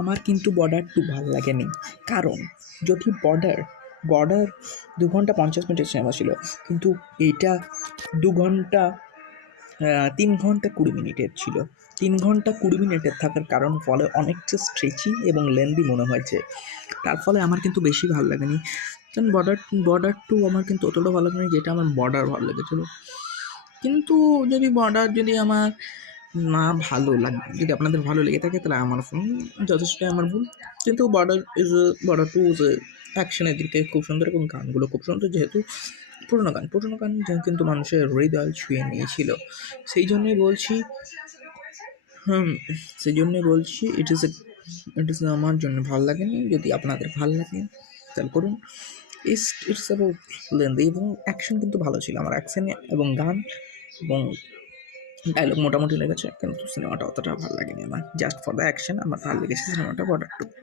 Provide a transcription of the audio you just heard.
আমার কিন্তু বর্ডার 2 ভালো লাগেনি, কারণ যদি বর্ডার বর্ডার 2 ঘন্টা 50 মিনিটের সিনেমা ছিল, কিন্তু এইটা 2 ঘন্টা 3 ঘন্টা 20 মিনিটের ছিল। 3 ঘন্টা 20 মিনিটের থাকার কারণ ফলে অনেকটা স্ট্রেচি এবং লেন্দি মনে হয়েছে, তার ফলে আমার কিন্তু বেশি ভালো লাগেনি। কারণ বর্ডার 2 আমার কিন্তু অতটা ভালো লাগেনি যেটা আমার বর্ডার ভালো লেগেছিলো। কিন্তু যদি আমার না ভালো লাগে, যদি আপনাদের ভালো লেগে থাকে তাহলে আমার ফোন যথেষ্টই আমার ভুল। কিন্তু বর্ডার 2 ইজ অ্যাকশনের দিক থেকে খুব সুন্দর এবং গানগুলো খুব সুন্দর, যেহেতু পুরোনো গান যা কিন্তু মানুষের হৃদয় ছুঁয়ে নিয়েছিল। সেই জন্যই বলছি ইট ইজ আমার জন্য ভালো লাগেনি। যদি আপনাদের ভালো লাগে তাহলে করুন। ইটস অ্যাবাউট লেন্দি এবং অ্যাকশন কিন্তু ভালো ছিল। আমার অ্যাকশন এবং গান এবং ডায়লগ মোটামুটি লেগেছে, কিন্তু সিনেমাটা অতটা ভালো লাগেনি আমার। জাস্ট ফর দ্য অ্যাকশন আমার ভালো লেগেছে সিনেমাটা বর্ডার 2।